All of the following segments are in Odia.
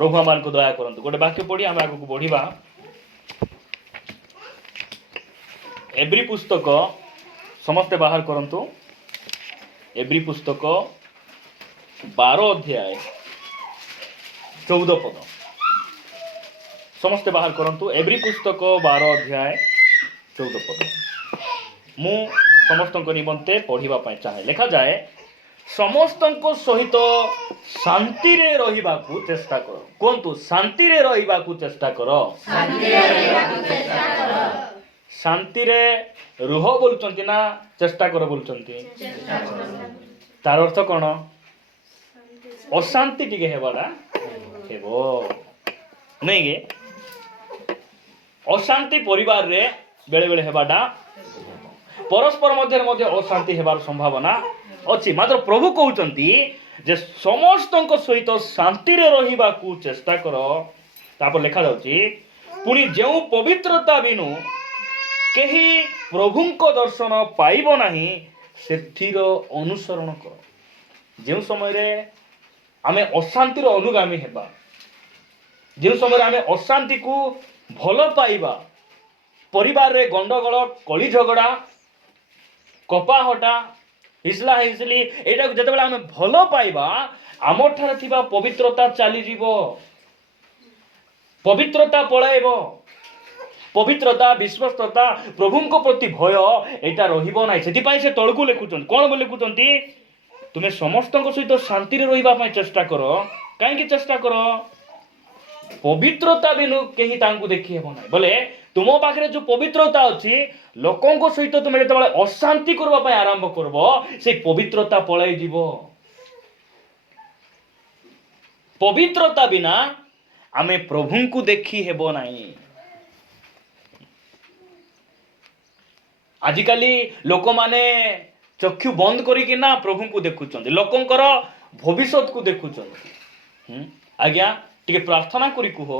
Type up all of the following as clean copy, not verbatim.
प्रभु आम को दया करंतु। गोटे वाक्य पढ़ी आम आगे बढ़िबा। एब्री पुस्तक समस्ते बाहर करंतु। एब्री पुस्तक 12 अध्याय 14 पद समस्ते बाहर करंतु। एब्री पुस्तक 12 अध्याय 14 पद मु समस्त निमंते पढ़िबा पाई चाहे। लिखा जाए, समस्त सहित शांति रे रहिबा को चेष्टा करो। कोंतु शांति रे रहिबा को चेष्टा करो। शांति रे रुह बोलचंती ना चेष्टा करो बोलचंती? तार अर्थ कौन? अशांति टिके हेबाडा हेबो नहीं गे? अशांति परिवार रे बेले बेले हेबाडा, परस्पर मध्य अशांति हेबार संभावना अच्छी। मात्र प्रभु कहउचंती जे समस्त सहित शांति रे रहिबा को चेष्टा करो। तापर लिखा जाउची, पुनी जेउ पवित्रता बिनु केही प्रभुंको दर्शन पाइबो नाही सेथिर अनुसरण कर। जेउ समय रे आमे अशांतिर अनुगामी हेबा, जेउ समय रे आमे अशांति को भल पाइबा, परिवार रे गंडगोल कली झगड़ा कपाहटा हिसला हिसली एटा जते बेला आमे भल पाइबा, आम ठारे थिबा पवित्रता चली जीवो, पवित्रता पळाइबो। पवित्रता विश्वस्तता प्रभुंको प्रति भय एटा रहिबो नाही। सेति पई से तळकु लिखुचन कोन बोले लिखुचंती, तुमे समस्तक सहित शांति रे रहिबा पई चेष्टा करो। काहे की चेष्टा करो? पवित्रता बिनु केही तांकु देखि हेबो नाही। बोले तुम पाखरे जो पवित्रता अछि, लोकंको सहित तुमे जते बेले अशांति करबा पई आरंभ करबो, से पवित्रता पळाइ जीवो। पवित्रता बिना आमे प्रभुंकु देखि हेबो नाही। आजिकाली लोक माने चक्षु बंद करिकि ना प्रभु को देखुचंत, लोकंकर भविष्य को देखुचंत। आज्ञा टिके प्रार्थना करी कुह,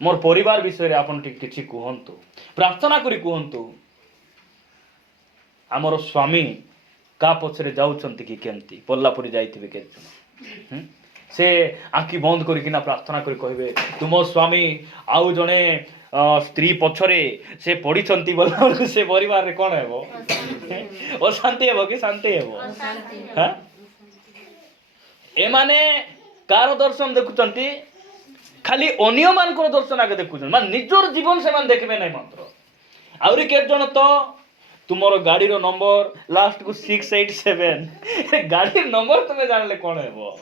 मोर परिवार विषय रे आपन टिके किछि कुहंतु, प्रार्थना करी कुहंतु। हमर स्वामी का पछरे जाउचंती कि केमती पल्लापुरी जाइथिबे केतना से आखि बंद करिकि ना प्रार्थना करी कहबे, तुम स्वामी आउ जने स्त्री पछरे से पढ़ी बोला से परिवार रे कौन हेबो? अशांति हेबो कि शांति हेबो? हां, ए माने कार दर्शन देखुचंती? खाली अन्य मानकर दर्शन आगे देखुचन, मान निजर जीवन से मान देखबे नै। मात्र आउरी के जन तो तुमरो गाड़ी रो नंबर लास्ट को 687 गाड़ी नंबर तुमे जानले कोन हेबो?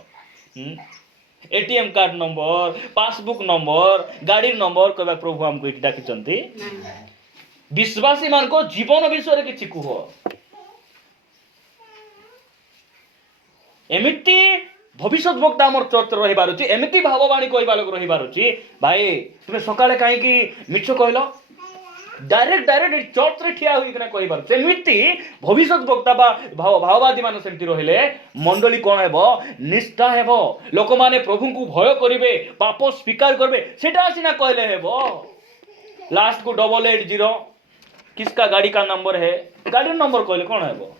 ATM card number, passbook number, गाड़ी नंबर कहबा प्रभु हमको एक डाकिचंती। विश्वासी मान को जीवन विषय रे किछि कुह। एमिति भविष्यत वक्ता हमर चर्च रहिबार अछि, एमिति भाववाणी कहबा लोक रहिबार अछि। भाई तुमे सकाळे काहे की मिछ कहलो? डायरेक्ट चर्च रे ठिया होई कना कहबार। एमिति भविष्यत वक्ता बा भाववादी मान सेमति रहिले मंडली कोन हेबो? निष्ठा हेबो। लोक माने प्रभु को भय करिवे, पाप स्वीकार करबे, सेटा सिना कहले हेबो। लास्ट को 880 किसका गाड़ी का नंबर है, गाड़ी नंबर कहले कोन हेबो?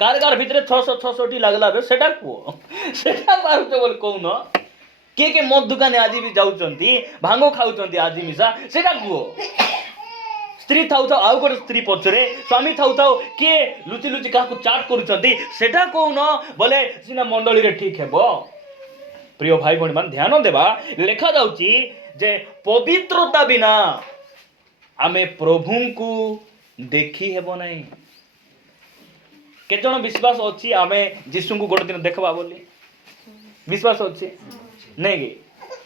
कार भितरे 666 लागला बे सेटा को सेटा पारुच बोल कोन के मद दुकान आज भी जाउचंती, भांगो खाउचंती आज मिसा, सेटा को स्त्री थाउ थाउ आउ गोटे स्त्री पछरे स्वामी थाउ थाउ के लुचि लुचि का चाट करूचंती, सेटा कोन बोले सिना मंडली रे ठीक हेबो। प्रिय भाई भणी मान ध्यान देबा, लेखा जाउची जे पवित्रता बिना आमे प्रभु को देखि हेबो नाही। केजन विश्वास अछि आमे यीशु को गोटे दिन देखबा बोली? विश्वास अछि नहीं गे?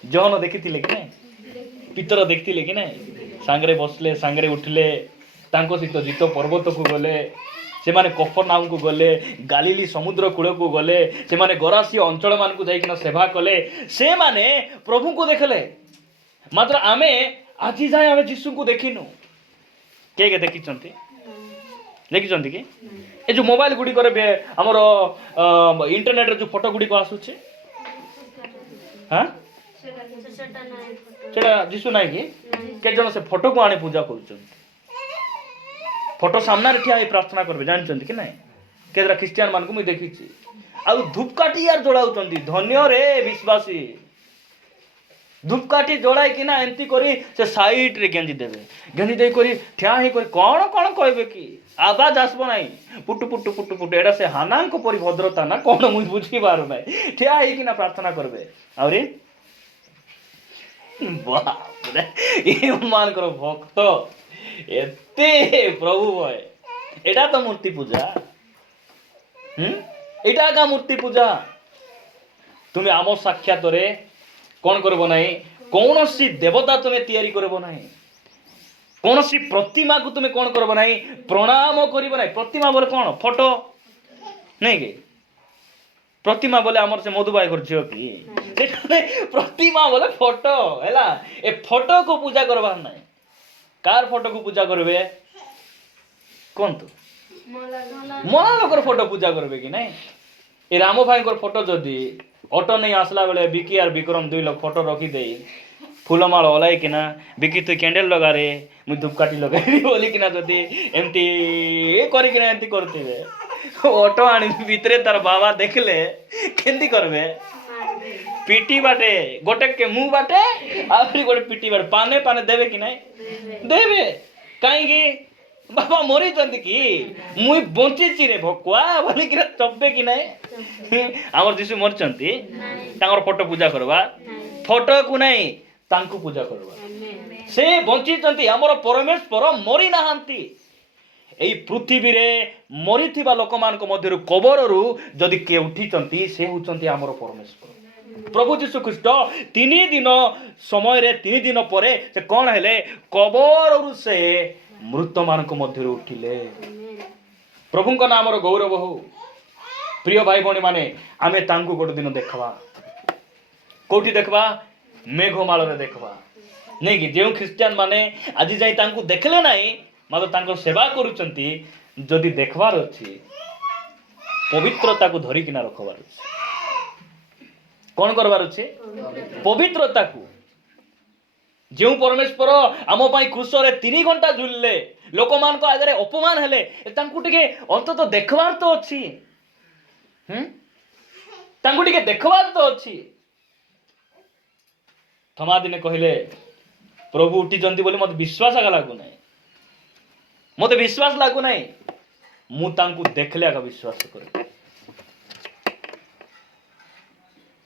जहन देखिथिले कि नहीं? पितर देखिथिले कि नहीं? सांगरे बसले, सांगरे उठले, तांको सहित जीत पर्वत को गले, से माने कफरनाहूम को गले, गालिली समुद्र कूल को गले, से माने गरासी अंचल मान को जाइकिना सेवा कले, से माने प्रभु को देखले। मात्र आमे आज जाए आमे यीशु को देखिनु। के देखिचंती? देखिचंती कि ए जो मोबाइल गुडी करे हमर इंटरनेट रे जो फोटो गुडी को आसुचे, हां सेटा यीशु नाही कि के जन से फोटो को आने पूजा करूचंती। फोटो सामने रे ठिया प्रार्थना करबे, जानचंती कि नहीं? କେତେଟା ଖ୍ରୀଷ୍ଟିଆନ ମାନଙ୍କୁ ମୁଁ ଦେଖିଛି। ଆଉ ଧୂପକାଠି ୟାର ଜଳାଉଛନ୍ତି। ଧନ୍ୟ ରେ ବିଶ୍ୱାସୀ, ଧୂପକାଠି ଜଳାଇକିନା ଏମିତି କରି ସେ ସାଇଡରେ ଗେଞ୍ଜି ଦେବେ, ଗେଞ୍ଜି ଦେଇକରି ଠିଆ ହେଇକରି କ'ଣ କ'ଣ କହିବେ କି ଆବାଜ ଆସିବ ନାହିଁ, ପୁଟୁ ପୁଟୁ ପୁଟୁ ପୁଟୁ। ଏଇଟା ସେ ହାନାଙ୍କ ପରି ଭଦ୍ରତା ନା କ'ଣ ମୁଁ ବୁଝିପାରୁ ନାହିଁ। ଠିଆ ହେଇକିନା ପ୍ରାର୍ଥନା କରିବେ। ଆହୁରି ବାପରେ, ଏମାନଙ୍କର ଭକ୍ତ ଏତେ ପ୍ରଭୁ ଭୟ। ଏଇଟା ତ ମୂର୍ତ୍ତି ପୂଜା। ଏଇଟା ଏକା ମୂର୍ତ୍ତି ପୂଜା। ତୁମେ ଆମ ସାକ୍ଷାତରେ କ'ଣ କରିବ ନାହିଁ, କୌଣସି ଦେବତା ତୁମେ ତିଆରି କରିବ ନାହିଁ, କୌଣସି ପ୍ରତିମାକୁ ତୁମେ କ'ଣ କରିବ ନାହିଁ, ପ୍ରଣାମ କରିବ ନାହିଁ। ପ୍ରତିମା ବୋଲେ କ'ଣ? ଫଟୋ ନାଇଁ କି? ପ୍ରତିମା ବୋଲେ ଆମର ସେ ମଧୁବାଇଙ୍କର ଝିଅ କି? ପ୍ରତିମା ବୋଲେ ଫଟୋ ହେଲା। ଏ ଫଟୋକୁ ପୂଜା କରବାର ନାହିଁ। କାହାର ଫଟୋକୁ ପୂଜା କରିବେ କୁହନ୍ତୁ? ମଲା ଲୋକର ଫଟୋ ପୂଜା କରିବେ କି ନାଇଁ? ଏ ରାମ ଭାଇଙ୍କର ଫଟୋ ଯଦି ଅଟୋ ନେଇ ଆସିଲା ବେଳେ ବିକି ଆର ବିକ୍ରମ 2 ଲୋକ ଫଟୋ ରଖିଦେଇ ଫୁଲମାଳ ଓଲାଇକିନା ବିକି ତୁଇ କ୍ୟାଣ୍ଡେଲ ଲଗାରେ ମୁଇଁ ଧୂପକାଠି ଲଗାଇବି ବୋଲିକିନା ଯଦି ଏମିତି କରିକିନା ଏମିତି କରୁଥିବେ, ଅଟୋ ଆଣି ଭିତରେ ତାର ବାବା ଦେଖିଲେ କେମିତି କରିବେ? ପିଟି ବାଟେ ଗୋଟେ କେ ମୁଁ ବାଟେ ଆହୁରି ଗୋଟେ ପିଟି ବାଟେ ପାନେ ପାନେ ଦେବେ କି ନାଇଁ? ଦେବେ। କାହିଁକି? ବାବା ମରିଛନ୍ତି କି ମୁଇଁ ବଞ୍ଚିଛି ରେ ଭକୁଆ ବୋଲିକିନା ଚବେ କି ନାଇଁ? ଆମର ଯୀଶୁ ମରିଛନ୍ତି, ତାଙ୍କର ଫଟୋ ପୂଜା କରିବା? ଫଟୋକୁ ନାଇଁ, ତାଙ୍କୁ ପୂଜା କରିବା। ସେ ବଞ୍ଚିଛନ୍ତି, ଆମର ପରମେଶ୍ୱର ମରି ନାହାନ୍ତି। ଏଇ ପୃଥିବୀରେ ମରିଥିବା ଲୋକମାନଙ୍କ ମଧ୍ୟରୁ କବରରୁ ଯଦି କିଏ ଉଠିଛନ୍ତି, ସେ ହେଉଛନ୍ତି ଆମର ପରମେଶ୍ୱର ପ୍ରଭୁ ଯୀଶୁ ଖ୍ରୀଷ୍ଟ। 3 ଦିନ ସମୟରେ 3 ଦିନ ପରେ ସେ କ'ଣ ହେଲେ? କବରରୁ ସେ ମୃତମାନଙ୍କ ମଧ୍ୟରୁ ଉଠିଲେ। ପ୍ରଭୁଙ୍କ ନାମର ଗୌରବ ହଉ। ପ୍ରିୟ ଭାଇ ଭଉଣୀ ମାନେ, ଆମେ ତାଙ୍କୁ ଗୋଟେ ଦିନ ଦେଖବା। କୋଉଠି ଦେଖବା? ମେଘମାଳରେ ଦେଖବା ନାଇଁ କି? ଯେଉଁ ଖ୍ରୀଷ୍ଟିଆନ ମାନେ ଆଜି ଯାଇ ତାଙ୍କୁ ଦେଖିଲେ ନାହିଁ, ମାତ୍ର ତାଙ୍କର ସେବା କରୁଛନ୍ତି, ଯଦି ଦେଖବାର ଅଛି ପବିତ୍ରତାକୁ ଧରିକିନା ରଖବାର ଅଛି। କ'ଣ କରବାର ଅଛି? ପବିତ୍ରତାକୁ। ଯେଉଁ ପରମେଶ୍ୱର ଆମ ପାଇଁ କ୍ରୁଶରେ 3 ଘଣ୍ଟା ଝୁଲିଲେ, ଲୋକମାନଙ୍କ ଆଗରେ ଅପମାନ ହେଲେ, ତାଙ୍କୁ ଟିକେ ଅନ୍ତତଃ ଦେଖବାର ତ ଅଛି। ତାଙ୍କୁ ଟିକେ ଦେଖବାର ତ ଅଛି। ଥମା ଦିନେ କହିଲେ ପ୍ରଭୁ ଉଠିଛନ୍ତି ବୋଲି ମୋତେ ବିଶ୍ୱାସ ଏକା ଲାଗୁନାହିଁ, ମୋତେ ବିଶ୍ୱାସ ଲାଗୁନାହିଁ। ମୁଁ ତାଙ୍କୁ ଦେଖିଲେ ଏକା ବିଶ୍ୱାସ କରେ।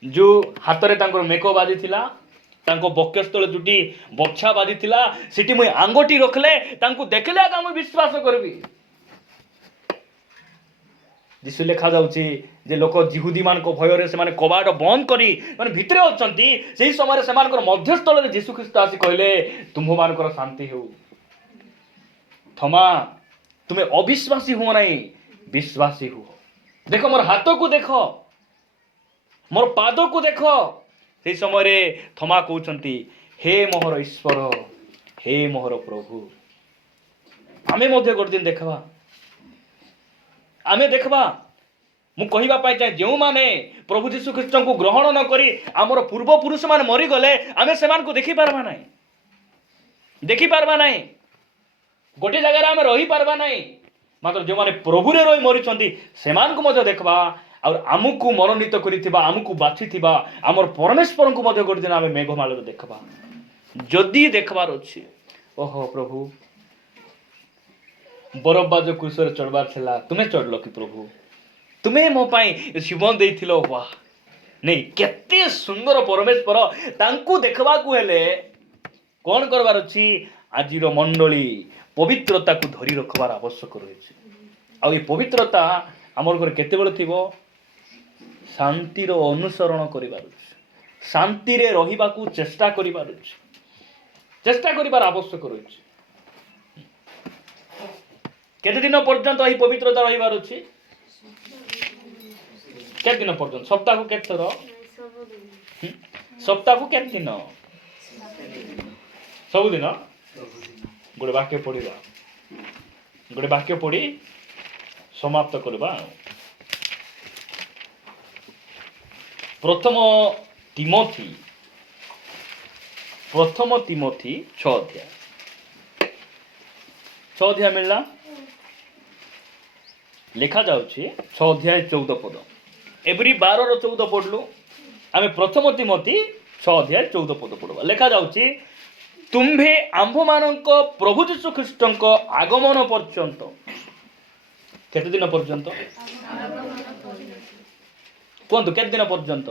ଯେଉଁ ହାତରେ ତାଙ୍କର ମେକ ବାଜିଥିଲା, ତାଙ୍କ ବକ୍ଷସ୍ଥଳ ଚୁଟି ବଛା ବାଜିଥିଲା, ସେଠି ମୁଇଁ ଆଙ୍ଗୁଠି ରଖିଲେ ତାଙ୍କୁ ଦେଖିଲେ ଏକା ମୁଁ ବିଶ୍ୱାସ କରିବି। ଯୀଶୁ ଲେଖା ଯାଉଛି ଯେ ଲୋକ ଜିହୁଦୀମାନଙ୍କ ଭୟରେ ସେମାନେ କବାଟ ବନ୍ଦ କରି ମାନେ ଭିତରେ ଅଛନ୍ତି। ସେହି ସମୟରେ ସେମାନଙ୍କର ମଧ୍ୟସ୍ଥଳରେ ଯୀଶୁ ଖ୍ରୀଷ୍ଟ ଆସି କହିଲେ, ତୁମ୍ଭମାନଙ୍କର ଶାନ୍ତି ହେଉ। ଥମା, ତୁମେ ଅବିଶ୍ୱାସୀ ହୁଅ ନାହିଁ, ବିଶ୍ୱାସୀ ହୁଅ। ଦେଖ ମୋର ହାତକୁ ଦେଖ, ମୋର ପାଦକୁ ଦେଖ। ସେହି ସମୟରେ ଥମା କହୁଛନ୍ତି, ହେ ମୋହର ଈଶ୍ୱର, ହେ ମୋହର ପ୍ରଭୁ। ଆମେ ମଧ୍ୟ ଗୋଟେ ଦିନ ଦେଖବା, ଆମେ ଦେଖବା। ମୁଁ କହିବା ପାଇଁ ଚାହେଁ, ଯେଉଁମାନେ ପ୍ରଭୁ ଯୀଶୁ ଖ୍ରୀଷ୍ଟଙ୍କୁ ଗ୍ରହଣ ନ କରି ଆମର ପୂର୍ବପୁରୁଷମାନେ ମରିଗଲେ, ଆମେ ସେମାନଙ୍କୁ ଦେଖିପାରବା ନାହିଁ, ଦେଖିପାରବା ନାହିଁ। ଗୋଟେ ଜାଗାରେ ଆମେ ରହିପାରବା ନାହିଁ। ମାତ୍ର ଯେଉଁମାନେ ପ୍ରଭୁରେ ରହି ମରିଛନ୍ତି, ସେମାନଙ୍କୁ ମଧ୍ୟ ଦେଖବା। ଆଉ ଆମକୁ ମନୋନୀତ କରିଥିବା, ଆମକୁ ବାଛିଥିବା ଆମର ପରମେଶ୍ୱରଙ୍କୁ ମଧ୍ୟ ଗୋଟେ ଦିନ ଆମେ ମେଘମାଳରେ ଦେଖବା। ଯଦି ଦେଖବାର ଅଛି, ଓହୋ ପ୍ରଭୁ, ବରବ୍ବା ଯୋଉ କ୍ରୁଶରେ ଚଢ଼ବାର ଥିଲା, ତୁମେ ଚଢ଼ିଲ କି ପ୍ରଭୁ? ତୁମେ ମୋ ପାଇଁ ଜୀବନ ଦେଇଥିଲ। ବାଃ, ନାଇଁ କେତେ ସୁନ୍ଦର ପରମେଶ୍ୱର। ତାଙ୍କୁ ଦେଖିବାକୁ ହେଲେ କ'ଣ କରିବାର ଅଛି? ଆଜିର ମଣ୍ଡଳୀ ପବିତ୍ରତାକୁ ଧରି ରଖିବାର ଆବଶ୍ୟକ ରହିଛି। ଆଉ ଏ ପବିତ୍ରତା ଆମର ଘରେ କେତେବେଳେ ଥିବ? ଶାନ୍ତିର ଅନୁସରଣ କରିବାର ଅଛି, ଶାନ୍ତିରେ ରହିବାକୁ ଚେଷ୍ଟା କରିବାର ଅଛି, ଚେଷ୍ଟା କରିବାର ଆବଶ୍ୟକ ରହିଛି। କେତେ ଦିନ ପର୍ଯ୍ୟନ୍ତ ଏହି ପବିତ୍ରତା ରହିବାର ଅଛି? କେତେ ଦିନ ପର୍ଯ୍ୟନ୍ତ? ସପ୍ତାହକୁ କେତେ ଥର? ସପ୍ତାହକୁ କେତେ ଦିନ? ସବୁଦିନ। ଗୋଟେ ବାକ୍ୟ ପଢିବା, ଗୋଟେ ବାକ୍ୟ ପଢି ସମାପ୍ତ କରିବା। ପ୍ରଥମ ତିମୋଥୀ 6 ଅଧ୍ୟାୟ ମିଳିଲା। ଲେଖା ଯାଉଛି 6 ଅଧ୍ୟାୟ 14 ପଦ। ଏଭରି 12-14 ପଢ଼ିଲୁ। ଆମେ ପ୍ରଥମ ତିମୋଥୀ 6 ଅଧ୍ୟାୟ 14 ପଦ ପଢ଼ିବା। ଲେଖା ଯାଉଛି ତୁମ୍ଭେ ଆମ୍ଭମାନଙ୍କ ପ୍ରଭୁ ଯୀଶୁ ଖ୍ରୀଷ୍ଟଙ୍କ ଆଗମନ ପର୍ଯ୍ୟନ୍ତ। କେତେ ଦିନ ପର୍ଯ୍ୟନ୍ତ କୁହନ୍ତୁ? କେତେ ଦିନ ପର୍ଯ୍ୟନ୍ତ?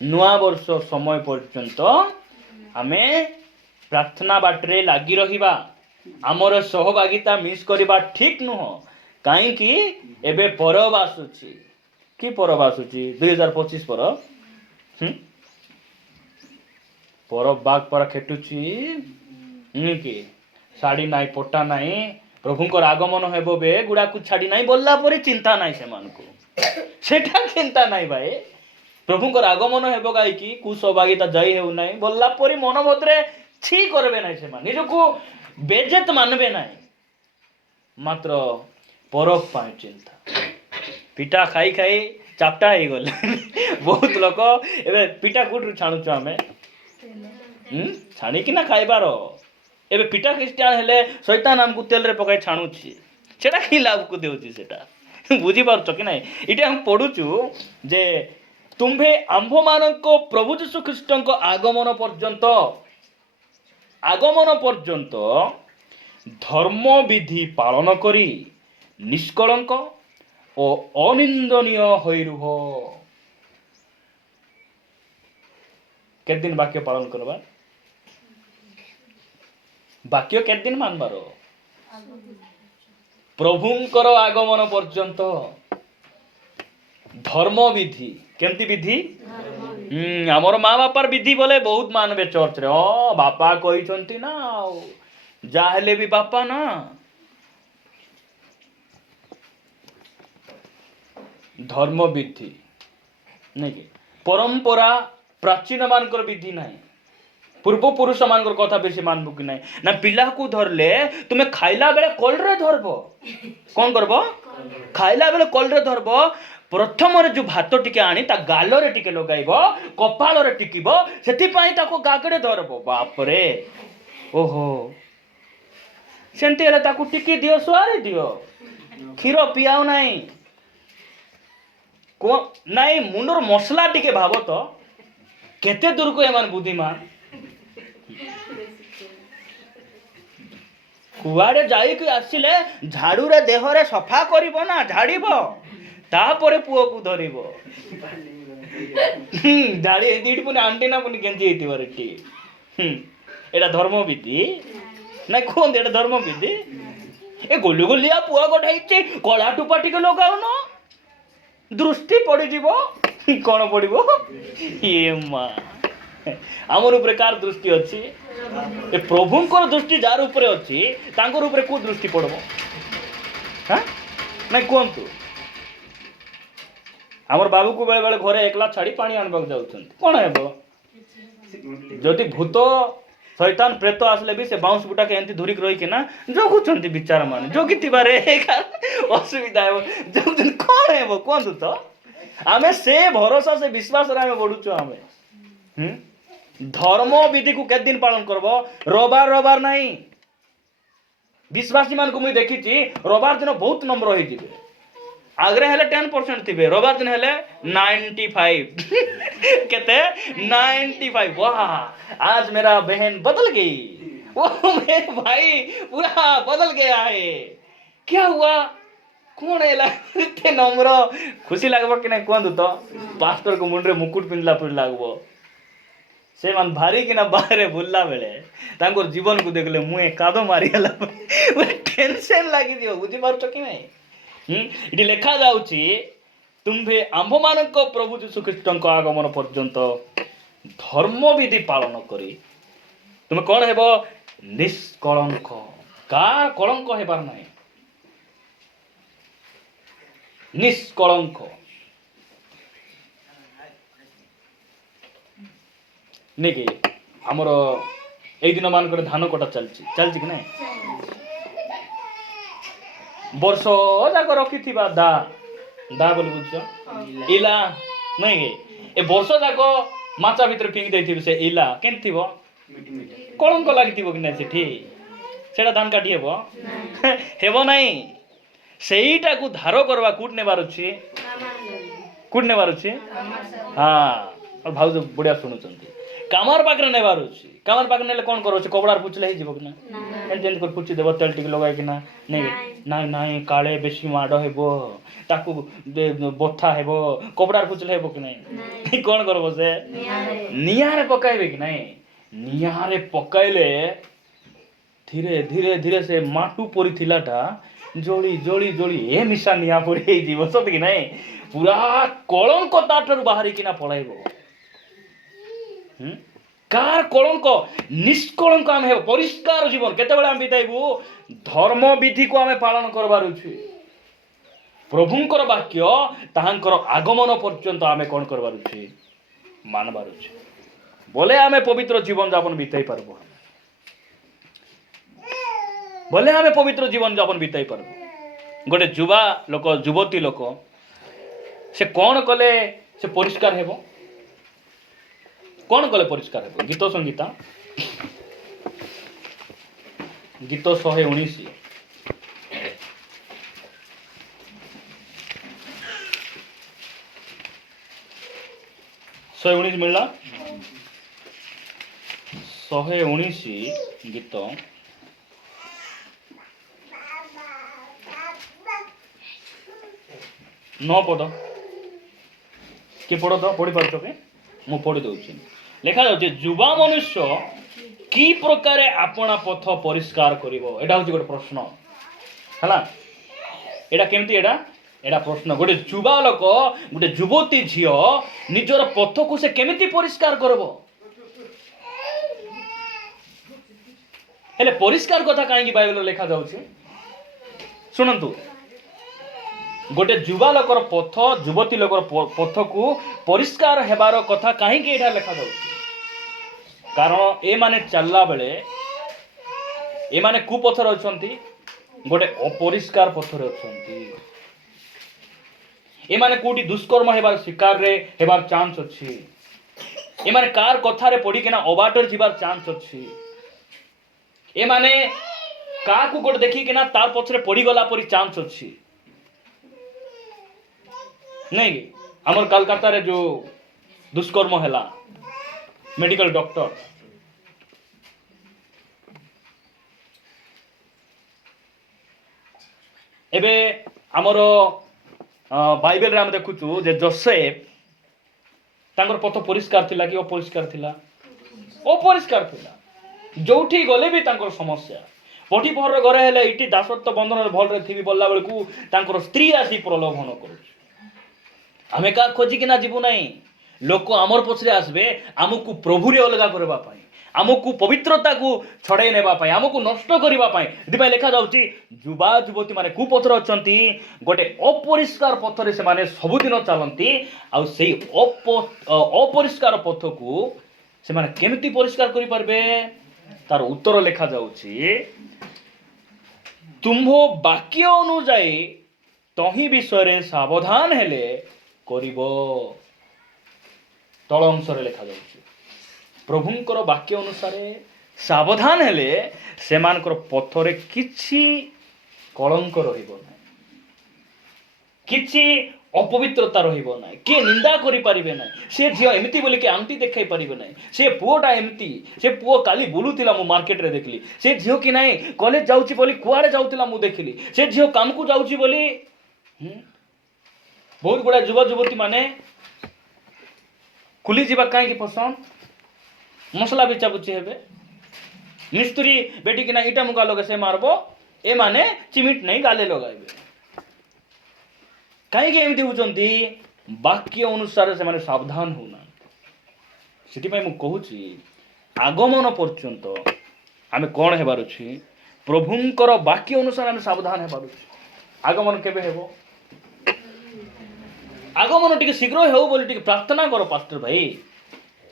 ନୂଆ ବର୍ଷ ସମୟ ପର୍ଯ୍ୟନ୍ତ ଆମେ ପ୍ରାର୍ଥନା ବାଟରେ ଲାଗି ରହିବା। ଆମର ସହଭାଗିତା ମିସ୍ କରିବା ଠିକ୍ ନୁହଁ। କାହିଁକି? ଏବେ ପରବ ଆସୁଛି। କି ପରବ ଆସୁଛି? 2025 ପରବ। ପରବ ବାଗ ପରା ଖେଟୁଛି କି ଶାଢ଼ୀ ନାହିଁ, ପଟା ନାହିଁ। ପ୍ରଭୁଙ୍କର ଆଗମନ ହେବ ବେ ଗୁଡ଼ାକୁ ଛାଡ଼ି ନାହିଁ ବୋଲିଲା ପରେ ଚିନ୍ତା ନାହିଁ ସେମାନଙ୍କୁ। ସେଟା ଚିନ୍ତା ନାହିଁ ଭାଇ। ପ୍ରଭୁଙ୍କର ଆଗମନ ହେବ ଗାଇକି କୁସହଭାଗିତା ଯାଇ ହେଉନାହିଁ ବୋଲିଲା ପରି ମନ ମଧ୍ୟରେ ଛି କରିବେ ନାହିଁ ସେମାନେ। ନିଜକୁ ବେଜେତ ମାନବେ ନାହିଁ। ମାତ୍ର ପରବ ପାଇଁ ଚିନ୍ତା। ପିଠା ଖାଇ ଖାଇ ଚାପଟା ହେଇଗଲେ ବହୁତ ଲୋକ। ଏବେ ପିଠା କୋଉଠୁ ଛାଣୁଛୁ ଆମେ? ଛାଣିକିନା ଖାଇବାର। ଏବେ ପିଠା ଖ୍ରୀଷ୍ଟିଆନ ହେଲେ ଶୈତାନ ଆମକୁ ତେଲରେ ପକାଇ ଛାଣୁଛି। ସେଟା କି ଲାଭକୁ ଦେଉଛି ସେଟା? ବୁଝିପାରୁଛ କି ନାହିଁ? ଏଇଟା ଆମେ ପଢୁଛୁ ଯେ ତୁମ୍ଭେ ଆମ୍ଭମାନଙ୍କ ପ୍ରଭୁ ଯୀଶୁ ଖ୍ରୀଷ୍ଟଙ୍କ ଆଗମନ ପର୍ଯ୍ୟନ୍ତ ଧର୍ମବିଧି ପାଳନ କରି ନିଷ୍କଳଙ୍କ ଓ ଅନିନ୍ଦନୀୟ ହୋଇ ରୁହ। କେତେ ଦିନ ବାକ୍ୟ ପାଳନ କରିବା? ବାକ୍ୟ କେତେ ଦିନ ମାନବାର? ପ୍ରଭୁଙ୍କର ଆଗମନ ପର୍ଯ୍ୟନ୍ତ। ଧର୍ମବିଧି କେମିତି ବିଧି? ଆମର ମା ବାପାର ବିଧି ବୋଲେ ବହୁତ ମାନବେ ଚର୍ଚ୍ଚରେ। ବାପା କହିଛନ୍ତି ନା, ଆଉ ଯାହା ହେଲେ ବି ବାପା ନା। ଧର୍ମବିଧି ନାଇଁ କି? ପରମ୍ପରା ପ୍ରାଚୀନ ମାନଙ୍କର ବିଧି ନାହିଁ। ପୂର୍ବପୁରୁଷ ମାନଙ୍କର କଥା ବେଶୀ ମାନବୁ କି ନାହିଁ? ନା ପିଲାକୁ ଧରିଲେ ତୁମେ ଖାଇଲା ବେଳେ କଲରେ ଧରବ। କ'ଣ କରବ? ଖାଇଲା ବେଳେ କଲରେ ଧରବ। ପ୍ରଥମରେ ଯୋଉ ଭାତ ଟିକେ ଆଣି ତା ଗାଲରେ ଟିକେ ଲଗାଇବ, କପାଳରେ ଟିକିବ, ସେଥିପାଇଁ ତାକୁ ଗାଗରେ ଧରବ। ବାପରେ, ଓହୋ, ସେମିତି ହେଲେ ତାକୁ ଟିକି ଦିଅ, ଶୁଆରି ଦିଅ। କ୍ଷୀର ପିଆଉ ନାହିଁ ନାଇଁ। ମୁଣ୍ଡର ମସଲା ଟିକେ ଭାବ ତ, କେତେ ଦୂରକୁ ଏମାନେ ବୁଦ୍ଧିମାନ। କୁଆଡେ ଯାଇକି ଆସିଲେ ଝାଡୁରେ ଦେହରେ ସଫା କରିବ ନା, ଝାଡିବ, ତାପରେ ପୁଅକୁ ଧରିବ। ଝାଡି ଦିଟି ପୁଣି ଆଣ୍ଟିନା ପୁଣି କେଞ୍ଚି ହେଇଥିବ ଏଠି। ଏଇଟା ଧର୍ମବିଧି ନାଇଁ? କୁହନ୍ତି ଏଇଟା ଧର୍ମବିଧି? ଏ ଗୋଲି ଗୋଲିଆ ପୁଅ ଗୋଟେ ହେଇଛି, କଳା ଟୁପା ଟିକେ ଲଗାଉନ, ଦୃଷ୍ଟି ପଡିଯିବ। କ'ଣ ପଡିବ? ଇଏ ମା, ଆମର ଉପରେ କାହାର ଦୃଷ୍ଟି ଅଛି? ଏ ପ୍ରଭୁଙ୍କର ଦୃଷ୍ଟି ଯାହାର ଉପରେ ଅଛି, ତାଙ୍କର ଉପରେ କୋଉ ଦୃଷ୍ଟି ପଡବ? ନାଇଁ କୁହନ୍ତୁ? ଆମର ବାବୁକୁ ବେଳେ ବେଳେ ଘରେ ଏକଲା ଛାଡି ପାଣି ଆଣିବାକୁ ଯାଉଛନ୍ତି। କ'ଣ ହେବ? ଯଦି ଭୂତ ଶୈତାନ ପ୍ରେତ ଆସିଲେ ବି ସେ ବାଉଁଶ ବୁଟାକେ ଏମିତି ଧରିକି ରହିକିନା ଜଗୁଛନ୍ତି ବିଚାର ମାନେ। ଜଗିଥିବାରେ ଅସୁବିଧା ହେବ। ଜଗୁଛନ୍ତି, କ'ଣ ହେବ କୁହନ୍ତୁ ତ? ଆମେ ସେ ଭରସା, ସେ ବିଶ୍ୱାସରେ ଆମେ ବଢୁଛୁ। ଆମେ ଧର୍ମ ବିଧିକୁ କେତେ ଦିନ ପାଳନ କରବ? ରବାର ନାହିଁ। ବିଶ୍ୱାସୀ ମାନଙ୍କୁ ମୁଁ ଦେଖିଛି ରବାର ଦିନ ବହୁତ ନମ୍ର ହେଇଯିବେ। ଆଗରେ ହେଲେ 10% ଥିବେ, ରବାର ଦିନ ହେଲେ 95। କେତେ? 95। वाह, आज मेरा बहन बदल गई, वो मेरे भाई पूरा बदल गया है। क्या हुआ? କ'ଣ ହେଲା? ଏତେ ନମ୍ର, ଖୁସି ଲାଗିବ କି ନାହିଁ କୁହନ୍ତୁ ତ? ପାଷ୍ଟରକୁ ମୁଣ୍ଡରେ ମୁକୁଟ ପିନ୍ଧିଲା ପରି ଲାଗିବ। ସେମାନେ ଭାରିକିନା ବାହାରେ ବୁଲିଲା ବେଳେ ତାଙ୍କର ଜୀବନକୁ ଦେଖିଲେ ମୁଁ କାଦ ମାରିଗଲା, ଟେନସନ୍ ଲାଗିଯିବ। ବୁଝିପାରୁଛ କି ନାହିଁ? ଏଠି ଲେଖା ଯାଉଛି ତୁମ୍ଭେ ଆମ୍ଭମାନଙ୍କ ପ୍ରଭୁ ଯୀଶୁ ଖ୍ରୀଷ୍ଟଙ୍କ ଆଗମନ ପର୍ଯ୍ୟନ୍ତ ଧର୍ମବିଧି ପାଳନ କରି ତୁମେ କ'ଣ ହେବ? ନିଷ୍କଳଙ୍କ। କାହାର କଳଙ୍କ ହେବାର ନାହିଁ। ନିଷ୍କଳଙ୍କ। ନାଇଁ କି? ଆମର ଏଇ ଦିନ ମାନଙ୍କରେ ଧାନ କଟା ଚାଲିଛି କି ନାଇଁ? ବର୍ଷ ଯାକ ରଖିଥିବା ଦା ବୋଲି ବୁଝୁଛ? ଇଲା ନାଇଁ କି? ଏ ବର୍ଷ ଯାକ ମାଚା ଭିତରେ ଫିଙ୍ଗି ଦେଇଥିବେ। ସେ ଇଲା କେମିତି ଥିବ? କଳଙ୍କ ଲାଗିଥିବ କି ନାହିଁ ସେଠି? ସେଟା ଧାନ କାଟି ହେବ? ହେବ ନାହିଁ। ସେଇଟାକୁ ଧାର କରିବା କୋଉଠି ନେବାର ଅଛି କୋଉଠି ନେବାର ଅଛି ହଁ ଭାଉଜ ବଢିଆ ଶୁଣୁଛନ୍ତି କାମର ପାଖରେ ନେବାର ଅଛି କାମର ପାଖରେ ନେଲେ କ'ଣ କରୁଛି କପଡ଼ାରେ ପୁଚିଲେ ହେଇଯିବ କି ନା ଏମିତି ଏମିତି କରି ପୁଚି ଦେବ ତେଲ ଟିକେ ଲଗାଇକିନା ନାଇଁ ନାଇଁ ନାଇଁ କାଳେ ବେଶୀ ମାଡ଼ ହେବ ତାକୁ ବଥା ହେବ କପଡ଼ାରେ ପୁଚିଲେ ହେବ କି ନାଇଁ କ'ଣ କରିବ ସେ ନିଆଁରେ ପକାଇବେ କି ନାଇଁ ନିଆଁରେ ପକାଇଲେ ଧୀରେ ଧୀରେ ଧୀରେ ସେ ମାଟୁ ପରି ଥିଲାଟା ଜଳି ଜଳି ଜଳି ଏ ମିଶା ନିଆଁ ପରି ହେଇଯିବ ସତ କି ନାଇଁ ପୁରା କଳଙ୍କ ତାଠାରୁ ବାହାରିକିନା ପଳାଇବ कार कलंक निष्कलंक आम हेब परिष्कार जीवन केतेबेले आम बिताइबू धर्म विधि को आम पालन करबार अछि प्रभुंकर वाक्य ताहांकर आगमन पर्यंत आम कोन करबार अछि मानबार अछि बोले आम पवित्र जीवन यापन बिताई पारबो बोले आम पवित्र जीवन यापन बिताई पारबो गोटे युवा लोक युवती लोक से कौन कले से परिष्कार हेबो कौन कले परिष्कार हेबो गीत संगीता गीत 119 119 मिलला 119 गीत नौ पद किए पढ़ तो पढ़ी पार्थ के मु पढ़ी दूसरी लेखा जाऊँ युवा मनुष्य कि प्रकार आपणा पथ परिष्कार करिवो एटा होची गोटे प्रश्न हला एटा केमती एटा एटा प्रश्न गोटे युवा लोक गोटे युवती झियो निजर पथ को से केमिति परिष्कार करबो हेले परिष्कार कथा काहेकि बाइबल लेखा जाउची सुनंतु गोटे युवा लोकर पथ युवती लोकर पथ को परिष्कार हेबार कथा काहेकि एटा लेखा जाउची कारण ए माने चलला बेले ए माने कुपथर अछंती गोटे अपरिष्कार पथर अछंती ए माने कोटी दुष्कर्म हेबार शिकार रे हेबार चांस अछि ए माने कार कथा रे पड़ी केना अबाटर जीवार चांस अछि ए माने का को गोट देखि केना तार पछरे पड़ी गला परी चांस अछि नहीं हमर कलकत्ता रे जो दुष्कर्म हैला मेडिकल डॉक्टर एबे हमर बाइबल रे हम देखुचु जे जोसेफ तांगर पथ परिष्कार थिला कि अपरिष्कार थिला अपरिष्कार थिला जोठी गले भी तांकर समस्या पटिफर घरे हेले इटी दासत्व बंधन भल रे थिबी बोलला बेल को तांकर स्त्री आसी प्रलोभन करूछ आमे का खोजी किना जीवु नहीं लोक आमर पछरे आसबे आमको प्रभु रे अलगा करबा पाई आमको पवित्रता को छड़ाई नेबा पाई आमको नष्ट करबा पाई दिबा लेखा जाउची युवा युवती माने कुपथर अछंती गोटे अपरिष्कार पथरे से माने सब दिन चलंती आ सेही अपरिष्कार पथ को से माने केमिति परिष्कार करि परबे तार उत्तर लेखा जाउची तुम्भो वाक्य अनुଯାयी तही विषय सावधान हेले करिबो तल अंशरे लेखा जाउची प्रभुंकर वाक्य अनुसार सावधान हेले सेमानकर पथरे किछि कलंक रहिबो नै किछि अपवित्रता रहिबो नै के निंदा करि परिबे नै से झियो एमिति बोली के आंटी देखाई परिबे नै से पुओटा एमिति से पुओ काली बुलुतिला मु मार्केट रे देखली से झियो कि नै कॉलेज जाउची बोली कुआडे जाउतिला मु देखली से झियो काम को जाउची बोली बहुत गुडा युवा युवती माने खुली जीवा कहीं पसंद मसला बिचा बुची हेबे मिस्त्री बेटी किना इटा मुका लगे से मारबो ए माने चिमिट नहीं गाले लगाइबे कहीं के एमिति होचंती वाक्य अनुसार से माने सावधान होना सिटी पय मु कहूची आगमन पर्यंत आमे कोन हेबार अछि प्रभुंकर वाक्य अनुसार आमे सावधान हेबार अछि आगमन केबे हेबो आगमन टिके शीघ्र हेउ बोली टिके प्रार्थना करो पास्टर भाई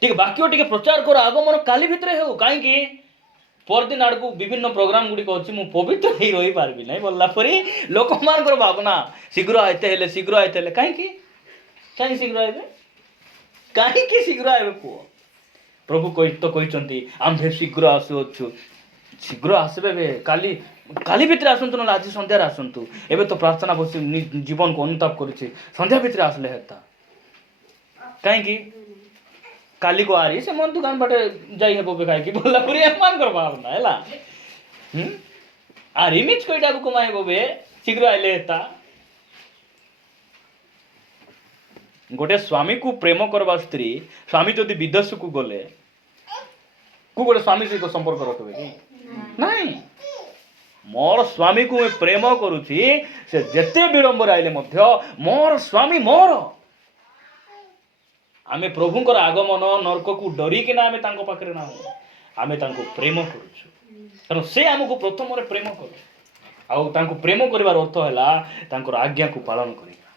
टिके वाक्य टिके प्रचार करो आगमन काली भितरे हेउ काहे कि परदिन आड़को विभिन्न प्रोग्राम गुडी कहछि मु पवित्र हेइ रहि पारबी नै बोलला परी लोक मान कर भावना शीघ्र आइते हेले काहे कि शीघ्र आइबे काहे कि शीघ्र आइबे पुओ प्रभु कहि तो कहिचंती आम ढेर शीघ्र आसु छु शीघ्र आसबे बे काली କାଲି ଭିତରେ ଆସନ୍ତୁ ନହେଲେ ଆଜି ସନ୍ଧ୍ୟାରେ ଆସନ୍ତୁ। ଏବେ ତ ପ୍ରାର୍ଥନା ବସି ଜୀବନକୁ ଅନୁତାପ କରୁଛି, ସନ୍ଧ୍ୟା ଭିତରେ ଆସିଲେ ହେତା କାହିଁକି କାଲିକୁ ଆରି ସେ ମନ ଦୁକାନ ବାଟେ ଯାଇ ହେବ ବେ କାହିଁକି ବୋଲା ପୁରୀ ଏମାନଙ୍କର ଭାବନା ହେଲା। ଆରି ମିଛ କଇଟାକୁ କମାଇ ହେବ ବେ ଶୀଘ୍ର ଆଇଲେ ହେତା। ଗୋଟେ ସ୍ୱାମୀକୁ ପ୍ରେମ କରିବା ସ୍ତ୍ରୀ, ସ୍ୱାମୀ ଯଦି ବିଦେଶକୁ ଗଲେ ଗୋଟେ ସ୍ୱାମୀ ସହିତ ସମ୍ପର୍କ ରଖିବେ କି ନାଇଁ। ମୋର ସ୍ୱାମୀକୁ ମୁଁ ପ୍ରେମ କରୁଛି, ସେ ଯେତେ ବିଳମ୍ବରେ ଆଇଲେ ମଧ୍ୟ ମୋର ସ୍ୱାମୀ ମୋର। ଆମେ ପ୍ରଭୁଙ୍କର ଆଗମନ ନର୍କକୁ ଡରିକିନା ଆମେ ତାଙ୍କ ପାଖରେ ନାହୁଁ, ଆମେ ତାଙ୍କୁ ପ୍ରେମ କରୁଛୁ କାରଣ ସେ ଆମକୁ ପ୍ରଥମରେ ପ୍ରେମ କରୁ। ଆଉ ତାଙ୍କୁ ପ୍ରେମ କରିବାର ଅର୍ଥ ହେଲା ତାଙ୍କର ଆଜ୍ଞାକୁ ପାଳନ କରିବା।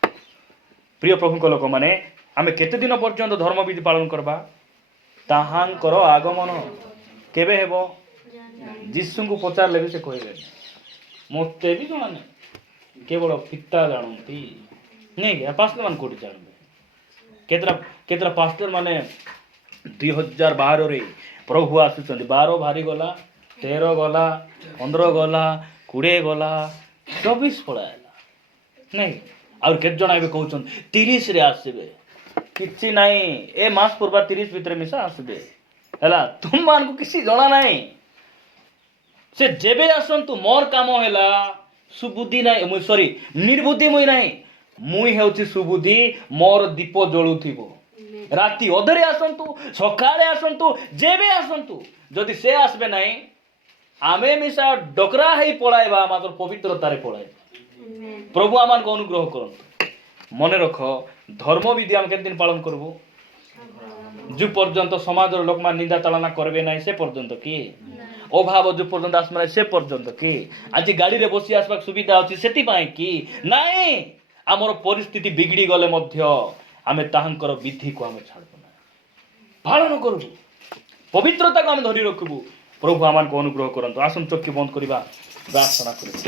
ପ୍ରିୟ ପ୍ରଭୁଙ୍କ ଲୋକମାନେ, ଆମେ କେତେ ଦିନ ପର୍ଯ୍ୟନ୍ତ ଧର୍ମବିଧି ପାଳନ କରିବା? ତାହାଙ୍କର ଆଗମନ କେବେ ହେବ? ଯୀଶୁଙ୍କୁ ପଚାରିଲେ ବି ସେ କହିବେ ମୋତେ ବି ଜଣା ନାହିଁ, କେବଳ ପିତା ଜାଣନ୍ତି। ନାଇଁ ପାଷ୍ଟର ମାନେ କୋଉଠି ଜାଣିବେ? କେତେଟା ପାଷ୍ଟର ମାନେ 2012ରେ ପ୍ରଭୁ ଆସୁଛନ୍ତି, 12 ଭାରି ଗଲା, 13 ଗଲା, 15 ଗଲା, 20 ଗଲା, 24 ପଳାଇଲା ନାଇଁ। ଆଉ କେତେ ଜଣ ଏବେ କହୁଛନ୍ତି 30ରେ ଆସିବେ। କିଛି ନାହିଁ, ଏ ମାସ ପୂର୍ବ 30 ଭିତରେ ମିଶା ଆସିବେ ହେଲା। ତୁମମାନଙ୍କୁ କିଛି ଜଣା ନାହିଁ। ସେ ଯେବେ ଆସନ୍ତୁ, ମୋର କାମ ହେଲା ସୁବୁଦ୍ଧି ନାହିଁ, ନିର୍ବୁଦ୍ଧି ମୁଇଁ ନାହିଁ, ମୁଇଁ ହେଉଛି ସୁବୁଦ୍ଧି। ମୋର ଦୀପ ଜଳୁଥିବ। ରାତି ଅଧରେ ଆସନ୍ତୁ, ସକାଳେ ଆସନ୍ତୁ, ଯେବେ ଆସନ୍ତୁ, ଯଦି ସେ ଆସିବେ ନାହିଁ ଆମେ ମିଶା ଡକରା ହେଇ ପଳାଇବା, ମାତ୍ର ପବିତ୍ରତାରେ ପଳାଇବା। ପ୍ରଭୁ ଆମମାନଙ୍କୁ ଅନୁଗ୍ରହ କରନ୍ତୁ। ମନେ ରଖ, ଧର୍ମବିଧି ଆମେ କେତେ ଦିନ ପାଳନ କରିବୁ? ଯେଉଁ ପର୍ଯ୍ୟନ୍ତ ସମାଜର ଲୋକମାନେ ନିନ୍ଦା ତାଳନା କରିବେ ନାହିଁ ସେ ପର୍ଯ୍ୟନ୍ତ କି? ଅଭାବ ଯେଉଁ ପର୍ଯ୍ୟନ୍ତ ଆସିବ ନାହିଁ ସେ ପର୍ଯ୍ୟନ୍ତ କି? ଆଜି ଗାଡ଼ିରେ ବସି ଆସିବାକୁ ସୁବିଧା ଅଛି ସେଥିପାଇଁ କି? ନାଇଁ, ଆମର ପରିସ୍ଥିତି ବିଗିଡ଼ି ଗଲେ ମଧ୍ୟ ଆମେ ତାହାଙ୍କର ବିଧିକୁ ଆମେ ଛାଡ଼ିବୁ ନାହିଁ, ପାଳନ କରିବୁ, ପବିତ୍ରତାକୁ ଆମେ ଧରି ରଖିବୁ। ପ୍ରଭୁ ଆମମାନଙ୍କୁ ଅନୁଗ୍ରହ କରନ୍ତୁ। ଆସନ୍ତୁ ଚକ୍ଷୁ ବନ୍ଦ କରିବା, ପ୍ରାର୍ଥନା କରିବୁ।